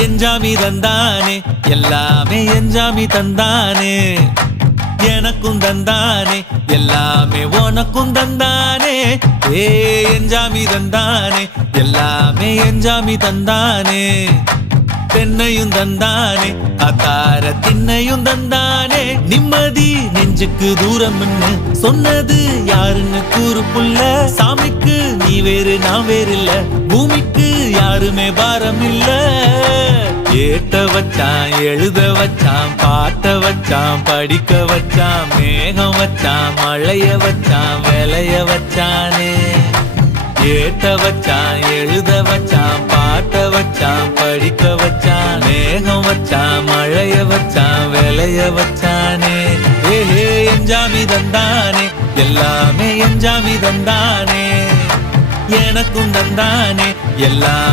எஞ்சாமி தந்தானே எல்லாமே எஞ்சாமி தந்தானே எனக்கும் தந்தானே எல்லாமே உனக்கும் தந்தானே ஏ எஞ்சாமி தந்தானே எல்லாமே எஞ்சாமி தந்தானே தென்னையும் தந்தானே அத்தார திண்ணையும் தந்தானே நிம்மதி நெஞ்சுக்கு தூரம்னு சொன்னது யாருன்னு கூறு புள்ள சாமிக்கு நீ வேறு நான் வேறு இல்ல பூமிக்கு யாருமே பாரம் இல்ல ஏட்ட வச்சான் எழுத வச்சான் பாட்ட வச்சான் படிக்க வச்சான் மேகம் வச்சான் மழைய வச்சான் விளைய வச்சானே ஏட்ட வச்சான் எழுத வச்சான் பாட்ட வச்சான் படிக்க வச்சான் மேகம் வச்சான் மழைய வச்சான் விளைய வச்சானே ஏஹே எஞ்சாமி தந்தானே எல்லாமே எஞ்சாமி தந்தானே எனக்கும் தந்தானே எல்லாமே